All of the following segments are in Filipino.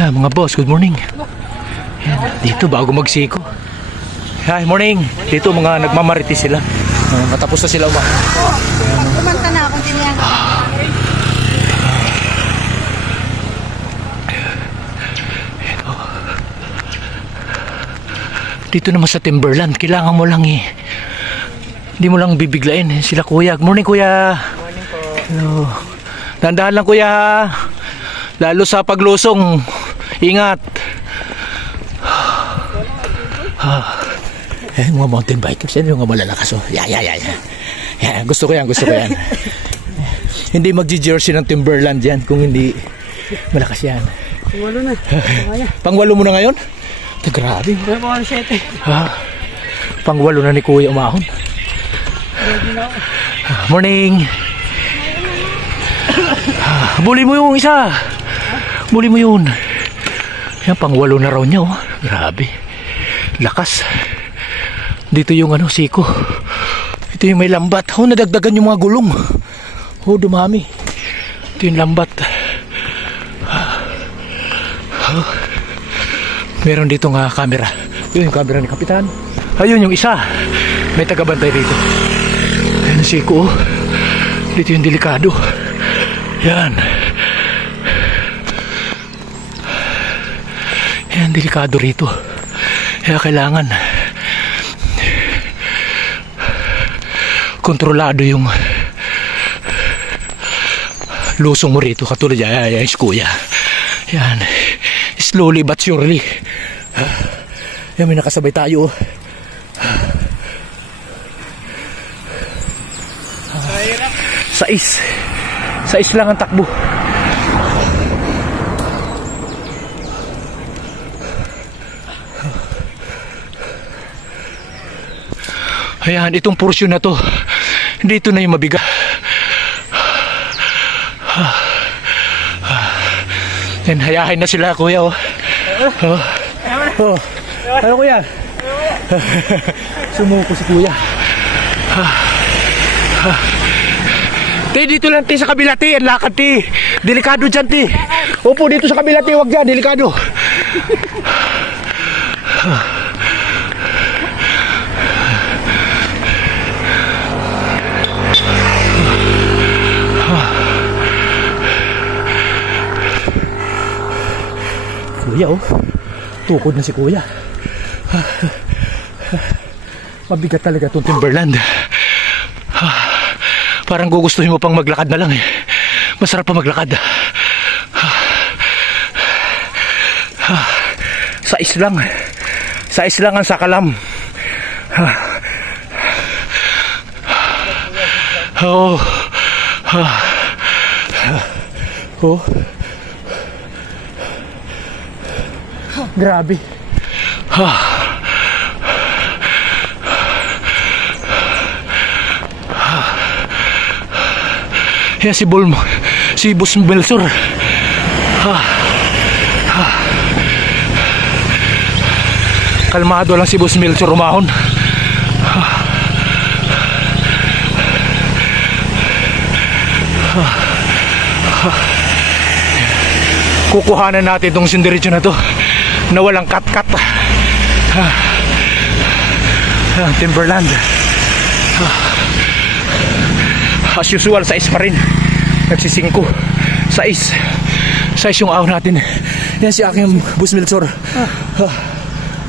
Yan, mga boss, good morning. Yan, dito bago magsiko. Hi, morning. Dito mga nagmamarites sila. Matapos na sila Kumanta na akong tinihan ka. Dito naman sa Timberland, kailangan mo lang hindi mo lang bibiglain sila kuya. Good morning kuya. Good morning po. Hello. Dahan-dahan lang kuya. Lalo sa paglusong. Ingat. Mga mountain bikers yan, yung malalakas. Yan, gusto ko yan. Hindi magji-jersey ng Timberland yan kung hindi malakas yan. Pangwalo na. Pangwalo mo na ngayon? Grabe. Pangwalo 7. Pangwalo na ni kuya umahon. Morning. Buli mo yung isa. Buli mo yun. Yan, pangwalo na raw niya. Grabe. Lakas. Dito yung siko. Ito yung may lambat. Nadagdagan yung mga gulong. Dumami. Ito yung lambat. Meron dito nga camera. Yun yung camera ni Kapitan. Ayun yung isa. May tagabantay dito. Ayun yung siko. Dito yung delikado. Yan. Yan, delikado rito. Kaya kailangan kontrolado yung lusong mo rito. Katulad yan, kuya. Yan. Slowly but surely. Yan, may nakasabay tayo. Sais lang ang takbo. Ayan, itong porsyon na to, dito na yung mabiga. Yan, hayahin na sila kuya. Ano kuya? Sumuko si kuya. Te, dito lang te, sa kabila te, ang lakad te. Delikado dyan te. Opo, dito sa kabila te, wag dyan, delikado. Kuya tukod na si kuya. Mabigat talaga itong Timberland. Parang gugustuhin mo pang maglakad na lang Masarap pa maglakad. Sais lang ang sakalam. Grabe. Yan si Boss Melchor. Kalmado lang si Boss Melchor umahon. Kukuhanan natin itong sindiretso na to na walang cut-cut. Timberland. As usual, sais pa rin. Nagsisingko. Sais yung ahon natin. Yan si aking Boss Melchor.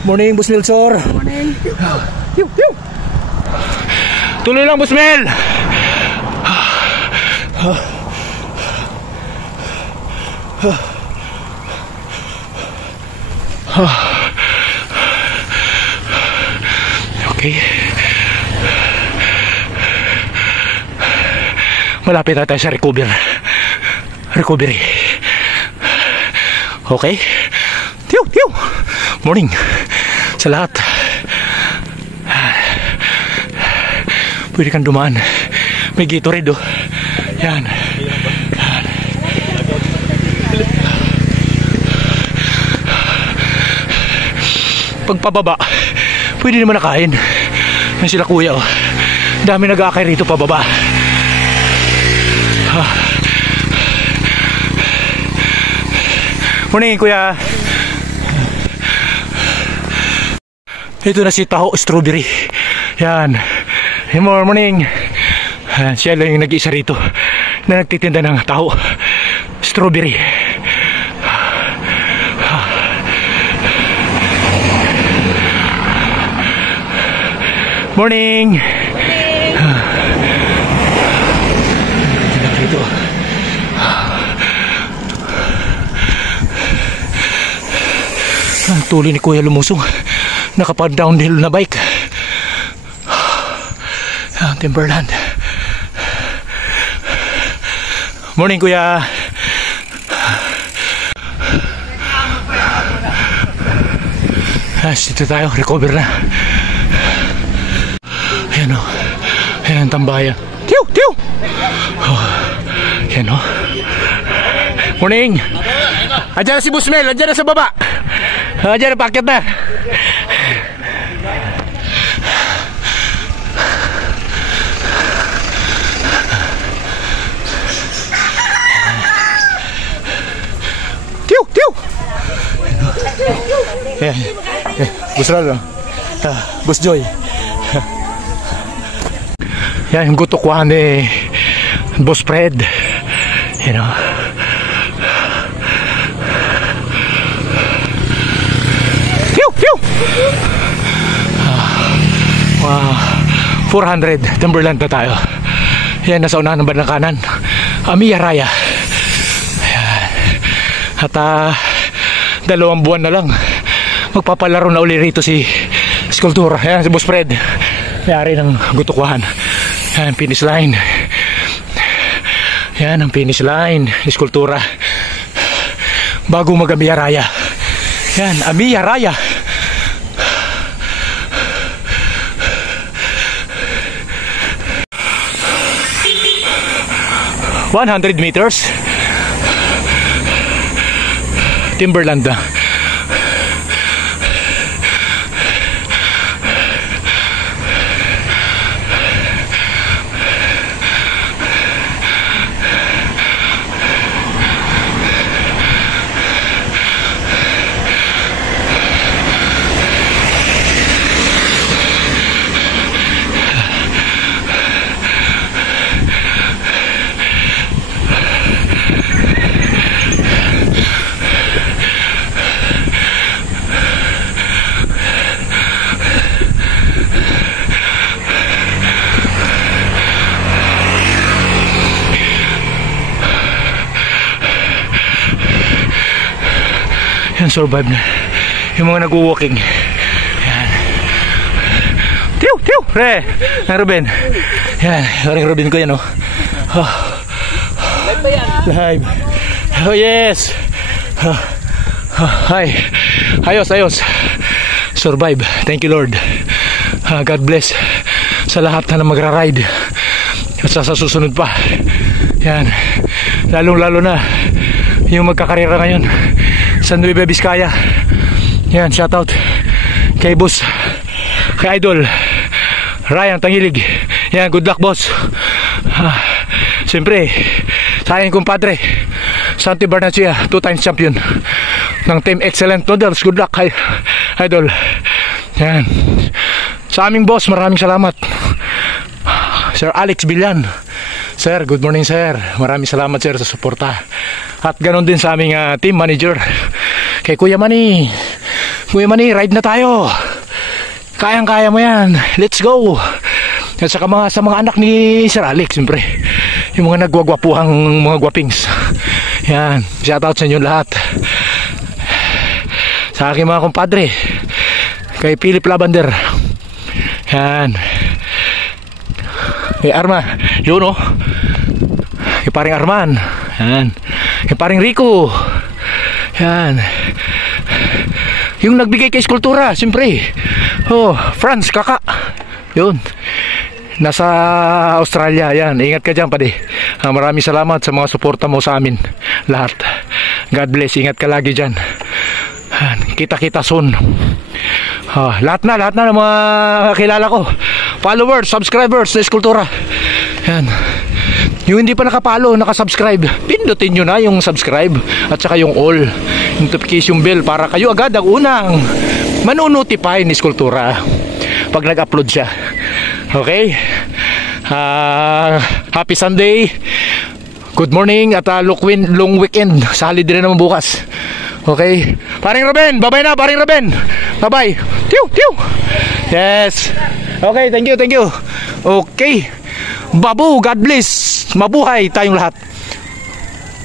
Morning, Boss Melchor. Morning. Tuloy lang, Boss Mel. Okay. Malapit na tayo sa recovery. Okay. Tiyo. Morning sa lahat. Pwede kang dumaan. May Gatorade Yan. Pagpababa, pwede naman nakain. Yan sila kuya Dami nag-aakay rito pababa. Morning, kuya. Ito na si Taho Strawberry. Yan. Morning. Siya lang yung nag-iisa rito na nagtitinda ng taho strawberry. Morning. Dito. Ang tuloy ni Kuya lumusong. Nakapag-downhill na bike. Timberland. Morning, Kuya. Dito tayo, recover na. Ayan o. Ayan ang tambayan. Tiyo! Tiyo! Oh, ayan o. Morning! Andiyan na si Busmel, andiyan na sa baba. Andiyan na, paket na. Tiyo! Tiyo! Busral, Bus Joy. Yan yung gutukwahan ni Boss Fred. You know. Pew! Pew! 400 Timberland na tayo. Yan, nasa unahan ng bandang kanan, Amiya Raya. Ayan. At 2 buwan na lang magpapalaro na uli rito si Skulptura. Ayan, si Boss Fred, may-ari ng gutukwahan. Ayan, finish line. Ayan ang finish line, Skulptura. Bago mag-Amiya Raya. Ayan, Amiya Raya. ...100 meters... Timberland na. Yan, survive na yung mga nag-walking. Yan. Tiyo! Tiyo! Re! Ang Ruben. Yan, yung Ruben ko yan, oh. Live ba yan? Live. Oh yes. Hi. Ayos, ayos. Survive. Thank you, Lord. God bless sa lahat na magra-ride at sa susunod pa. Yan. Lalong-lalo na yung magkakarera ngayon sa Nueva Vizcaya. Yan, shoutout kay boss, kay idol Ryan Tangilig. Yan, good luck, boss. Siyempre sa akin kumpadre Santi Barnachia, 2 times champion ng Team Excellent Noodles. Good luck, idol. Yan, sa aming boss, maraming salamat, Sir Alex Villan. Sir, good morning, sir. Maraming salamat, sir, sa suporta. At ganon din sa aming team manager, kay Kuya Manny. Kuya Manny, ride na tayo. Kayang-kaya mo yan. Let's go. At saka sa mga anak ni Sir Alex, siyempre. Yung mga nagwagwapuhang mga gwapings. Yan. Shoutout sa inyo lahat. Sa aking mga kumpadre, kay Philip Lavander. Yan. Kay Arma. Yun, oh. Kay paring Arman. Yan. Kay paring Rico. Yan. Yung nagbigay kay Skulptura, siyempre. Oh, Franz, kaka. Yun. Nasa Australia. Yan. Ingat ka dyan, pade. Maraming salamat sa mga suporta mo sa amin. Lahat. God bless. Ingat ka lagi dyan. Kita-kita soon. Lahat na ng mga kilala ko, followers, subscribers sa Skulptura. Yan. Yung hindi pa nakapalo, nakasubscribe, pindutin nyo na yung subscribe at saka yung all. notification bell para kayo agad ang unang manonotify ni Skulptura pag nag-upload siya. Okay? Happy Sunday, good morning, at long weekend. Sa holiday naman bukas. Okay? Paring Ruben, bye-bye na, paring Ruben. Bye-bye. Tiyo, tiyo. Yes. Okay, thank you, thank you. Okay. Babu, God bless. Mabuhay tayong lahat.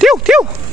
Tiyo, tiyo.